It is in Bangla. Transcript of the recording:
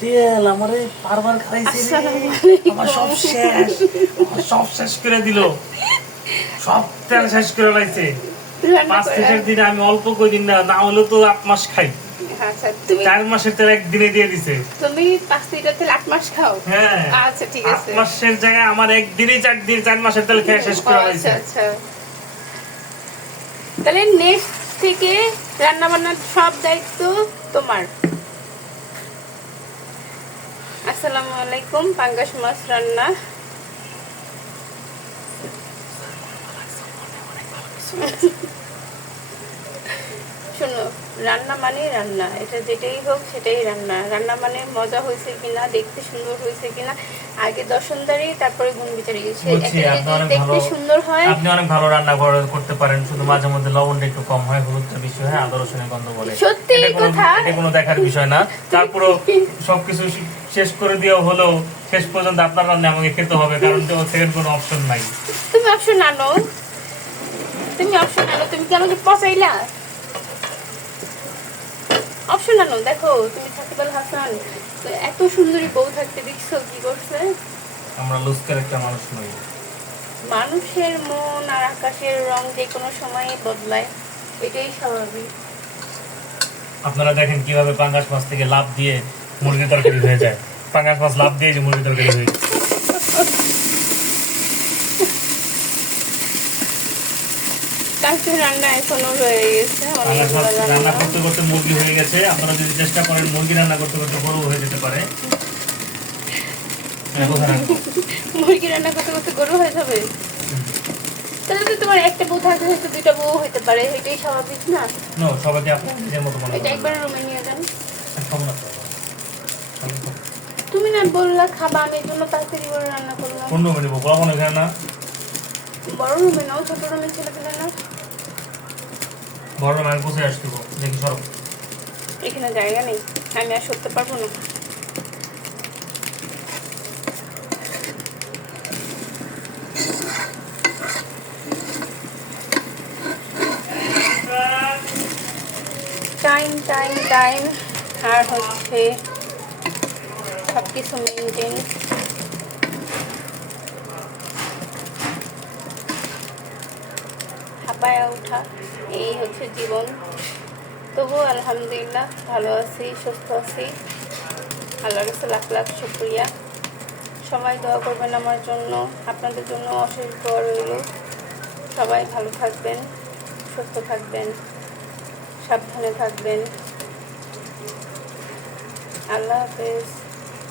তেল আমারে বারবার খাইছে রে। আমার সব শেষ, আমার সব শেষ করে দিল, সব তেল শেষ করে লাইছে। 5 লিটার দিনে আমি অল্প কইদিন না, না হলে তো 8 মাস খাই। আচ্ছা তুমি 4 মাসের তেল একদিনে দিয়ে দিছে। তুমি 5 লিটার তেল 8 মাস খাও? হ্যাঁ আচ্ছা ঠিক আছে। 8 মাসের জায়গায় আমার একদিনে 4 মাসের তেল খেয়ে শেষ করে লাইছে। আচ্ছা তাহলে নেক্সট থেকে রান্না বান্নার সব দায়িত্ব তোমার। আসসালামু আলাইকুম। পাঙ্গাস মাছ রান্না। শোনো, রান্না মানে রান্না, এটা যেটাই হোক সেটাই রান্না। রান্না মানে মজা হয়েছে কিনা, দেখতে সুন্দর হয়েছে কিনা, আগে দর্শনদারি তারপরে গুণ বিচারি। দেখতে সুন্দর হয়। আপনি অনেক ভালো রান্না করতে পারেন, শুধু মাঝে মধ্যে লবণটা একটু কম হয়, হলুদটা বেশি হয়, আদা রসুনের গন্ধ বলে। সত্যি কথা, এটা কোনো দেখার বিষয় না। তারপরে সবকিছু শেষ করে দেওয়া হলো, শেষ পর্যন্ত আপনার রান্না আমাকে খেতে হবে, কারণ তো সেকেন্ড কোনো অপশন নাই। তুমি অপশন আনো, তুমি কি আমাকে পচাইলা? অপশন আনো। দেখো তুমি সাকিব আল হাসান এত সুন্দরী বউ থাকতে দেখছো কি করছে? আমরা লুজ ক্যারেক্টার মানুষ নই। মানুষের মন আর আকাশের রং যে কোনো সময় বদলায়, এটাই স্বাভাবিক। আপনারা দেখেন কিভাবে পাঙ্গাস মাছ থেকে লাভ দিয়ে মুরগি তরকারি হয়ে যায়। পাঙ্গাস মাছ লাভ দিয়ে যে মুরগি তরকারি হয়ে যায়। রান্না এখনো রয়ে গেছে, রান্না করতে করতে মুরগি হয়ে গেছে। আপনারা যদি চেষ্টা করেন মুরগি রান্না করতে করতে গরু হয়ে যেতে পারে। মুরগি রান্না করতে করতে গরু হয়ে যাবে? তাহলে তো তোমার একটা বউ থাকতে হয়তো দুইটা বউ হইতে পারে, এটাই স্বাভাবিক না? নো, সবাইকে আপনার নিজের মতো মনে এটা একবার রুমে নিয়ে যান। তুমি না বললা খাবা, আমি এর জন্য তাড়াতাড়ি করে রান্না করলাম। কোন রুমে নিব? বড় মনে হয় না, বড় রুমে নাও, ছোট রুমে ছেলে পেলে না। বড় রুমে আমি বসে আসতে দেখি। সরো, এখানে জায়গা নেই, আমি আর সরতে পারবো না। টাইম আর হচ্ছে সবকিছু মেনটেন। হাঁপায়া ওঠা, এই হচ্ছে জীবন। তবু আলহামদুলিল্লাহ ভালো আছি, সুস্থ আছি, আল্লাহর কাছে লাখ লাখ শুকরিয়া। সবাই দোয়া করবেন আমার জন্য, আপনাদের জন্য অশেষ দোয়া রইল। সবাই ভালো থাকবেন, সুস্থ থাকবেন, সাবধানে থাকবেন। আল্লাহ হাফেজ।